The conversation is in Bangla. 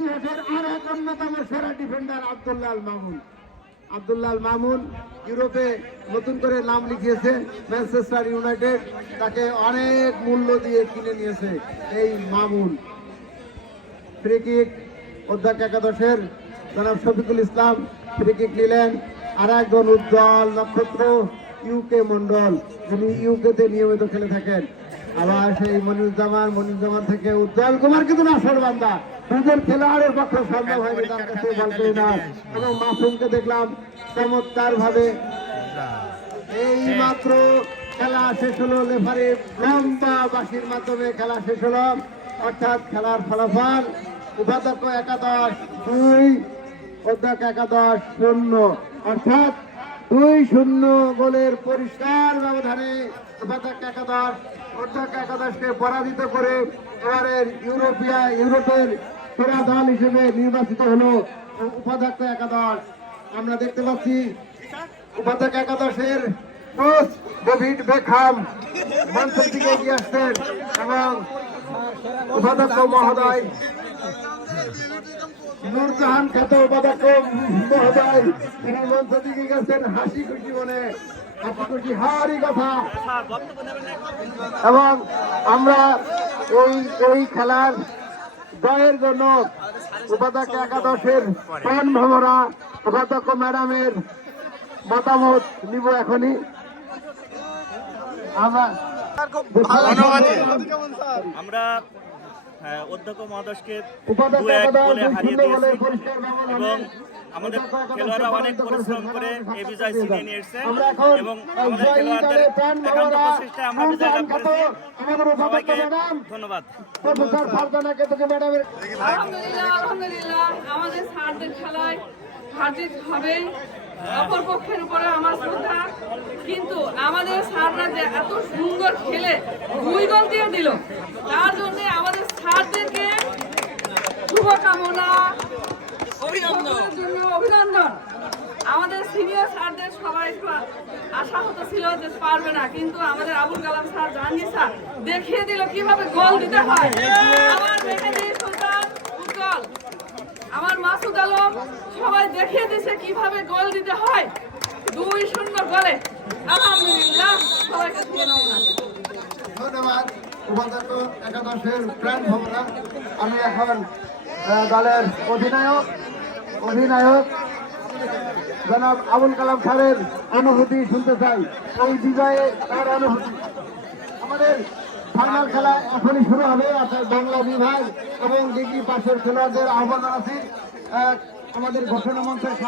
ইতিহাসের আর এক অন্যতম সেরা ডিফেন্ডার আব্দুল্লাহ আল মামুন। আব্দুল্লাহ আল মামুন ইউরোপে নতুন করে নাম লিখিয়েছে ম্যানচেস্টার ইউনাইটেড। তাকে অনেক মূল্য দিয়ে কিনে নিয়েছে এই মামুন। ফ্রি কিক অধ্যক্ষ একাদশের জনাব শফিকুল ইসলাম ফ্রি কিক নিলেন। আর একজন উজ্জ্বল নক্ষত্র ইউকে মন্ডল যিনি ইউকেতে নিয়মিত খেলে থাকেন। আবার সেই মনিরুজ্জামান মনিরুজ্জামান থেকে উজ্জ্বল কুমার কিন্তু নাসর বান্দা। দুজন খেলোয়াড়ের পক্ষে সম্ভব হয়নি তার কাছে বল পেয়ে না এবং মাসুমকে দেখলাম চমৎকার ভাবে এই মাত্র খেলা শেষ হলো লেফারি লম্বা বাসির মাধ্যমে খেলা শেষ হলো। অর্থাৎ খেলার ফলাফল উপাধ্যক্ষ একাদশ দুই অধ্যক্ষ একাদশ শূন্য। অর্থাৎ দুই শূন্য গোলের পরিষ্কার ব্যবধানে উপাধ্যক্ষ একাদশ অধ্যক্ষ একাদশকে পরাজিত করে এবারের ইউরোপিয়া, ইউরোপের সেরা দল হিসেবে নির্বাচিত হলো উপাধ্যক্ষ একাদশ। আমরা দেখতে পাচ্ছি উপাধ্যক্ষ একাদশের কোচ ডেভিড বেখাম মঞ্চের দিকে এগিয়ে আসছেন এবং উপাধ্যক্ষ মহোদয় নূরজাহান খ্যাত উপাধ্যক্ষ মহোদয়, তিনি মঞ্চের দিকে গেছেন হাসি খুশি মনে। এবং আমরা এই এই খেলার জয়ের জন্য উপাধ্যক্ষ একাদশের প্রাণ ভ্রমরা উপাধ্যক্ষ ম্যাডামের মতামত নিব এখনই। আমরা অধ্যক্ষ মহাদশকে দু এক গোলে হারিয়ে দিয়েছি। এবং আমাদের খেলোয়াড়রা অনেক পরিশ্রম করে এই বিজয় ছিনিয়ে নিয়ে এসছে আমরা এখন এবং আমাদের খেলোয়াড়দের একান্ত প্রচেষ্টায় আমরা বিজয় লাভ করেছি। সবাইকে ধন্যবাদ। আলহামদুলিল্লাহ আলহামদুলিল্লাহ। আমাদের স্যারদের খেলায় হাজির হবে। অপর পক্ষের উপরে আমার শ্রদ্ধা। কিন্তু আমাদের স্যাররা যে এত সুন্দর খেলে দুই গোল দিয়ে দিল তার জন্য শুভকামনা। অভিনন্দন। আমাদের সিনিয়র স্যারদের সবাই আশা হতো ছিল যে পারবে না কিন্তু আমাদের আবুল কালাম স্যার জাহাঙ্গীর স্যার দেখিয়ে দিল কীভাবে গোল দিতে হয়। আমার মেহেদি সুলতান উজ্জ্বল। আমার মাসুদ আলম সবাই দেখিয়ে দিছে কীভাবে গোল দিতে হয়। দুই শূন্য গোলে। আলহামদুলিল্লাহ সবাইকে ধন্যবাদ। ধন্যবাদ একাদশের প্রাণ ভ্রমরা আমি এখন দলের অধিনায়ক অধিনায়ক জনাব আবুল কালাম স্যারের অনুভূতি শুনতে চাই। এই বিজয়ে তার অনুভূতি। আমাদের ফাইনাল খেলা এখনই শুরু হবে, অর্থাৎ বাংলা বিভাগ এবং ডিগ্রি পাশের খেলোয়াড়দের আহ্বান আছে আমাদের ঘোষণা মঞ্চের